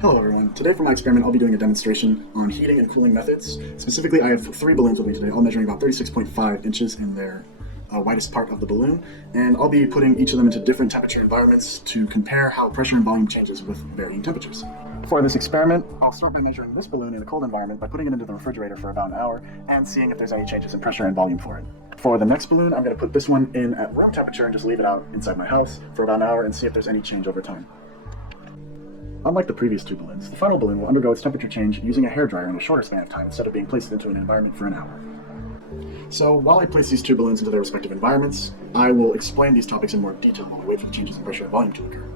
Hello everyone. Today for my experiment I'll be doing a demonstration on heating and cooling methods. Specifically I have three balloons with me today, all measuring about 36.5 inches in their widest part of the balloon, and I'll be putting each of them into different temperature environments to compare how pressure and volume changes with varying temperatures. For this experiment, I'll start by measuring this balloon in a cold environment by putting it into the refrigerator for about an hour and seeing if there's any changes in pressure and volume for it. For the next balloon, I'm going to put this one in at room temperature and just leave it out inside my house for about an hour and see if there's any change over time. Unlike the previous two balloons, the final balloon will undergo its temperature change using a hairdryer in a shorter span of time instead of being placed into an environment for an hour. So while I place these two balloons into their respective environments, I will explain these topics in more detail while we wait for the changes in pressure and volume to occur.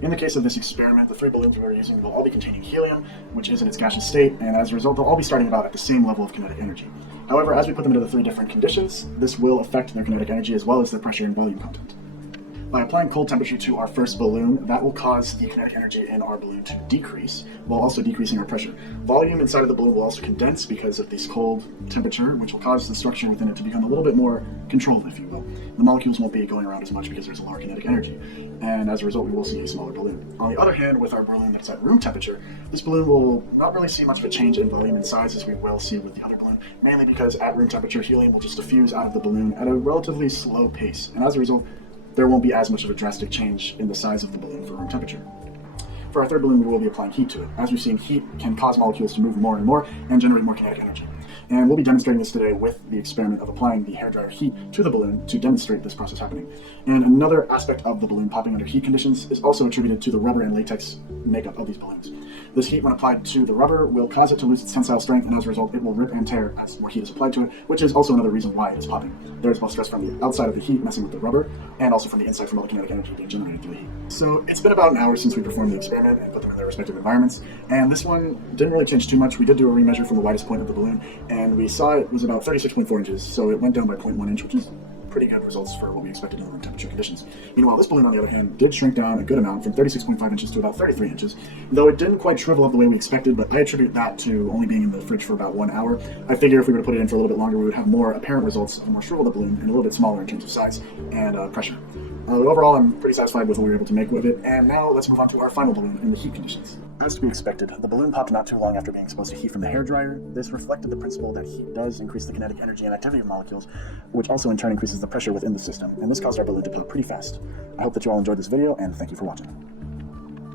In the case of this experiment, the three balloons we're using will all be containing helium, which is in its gaseous state, and as a result, they'll all be starting about at the same level of kinetic energy. However, as we put them into the three different conditions, this will affect their kinetic energy as well as their pressure and volume content. By applying cold temperature to our first balloon, that will cause the kinetic energy in our balloon to decrease, while also decreasing our pressure. Volume inside of the balloon will also condense because of this cold temperature, which will cause the structure within it to become a little bit more controlled, if you will. The molecules won't be going around as much because there's a lower kinetic energy, and as a result, we will see a smaller balloon. On the other hand, with our balloon that's at room temperature, this balloon will not really see much of a change in volume and size as we will see with the other balloon, mainly because at room temperature, helium will just diffuse out of the balloon at a relatively slow pace, and as a result, there won't be as much of a drastic change in the size of the balloon for room temperature. For our third balloon, we will be applying heat to it. As we've seen, heat can cause molecules to move more and more and generate more kinetic energy. And we'll be demonstrating this today with the experiment of applying the hairdryer heat to the balloon to demonstrate this process happening. And another aspect of the balloon popping under heat conditions is also attributed to the rubber and latex makeup of these balloons. This heat, when applied to the rubber, will cause it to lose its tensile strength, and as a result, it will rip and tear as more heat is applied to it, which is also another reason why it is popping. There is both stress from the outside of the heat messing with the rubber, and also from the inside from all the kinetic energy being generated through the heat. So it's been about an hour since we performed the experiment and put them in their respective environments, and this one didn't really change too much. We did do a remeasure from the widest point of the balloon, and we saw it was about 36.4 inches, so it went down by 0.1 inch, which is pretty good results for what we expected in room temperature conditions. Meanwhile, this balloon, on the other hand, did shrink down a good amount from 36.5 inches to about 33 inches, though it didn't quite shrivel up the way we expected, but I attribute that to only being in the fridge for about 1 hour. I figure if we were to put it in for a little bit longer, we would have more apparent results, a more shriveled balloon, and a little bit smaller in terms of size and pressure. Overall, I'm pretty satisfied with what we were able to make with it, and now let's move on to our final balloon in the heat conditions. As to be expected, the balloon popped not too long after being exposed to heat from the hairdryer. This reflected the principle that heat does increase the kinetic energy and activity of molecules, which also in turn increases the pressure within the system, and this caused our balloon to pop pretty fast. I hope that you all enjoyed this video, and thank you for watching.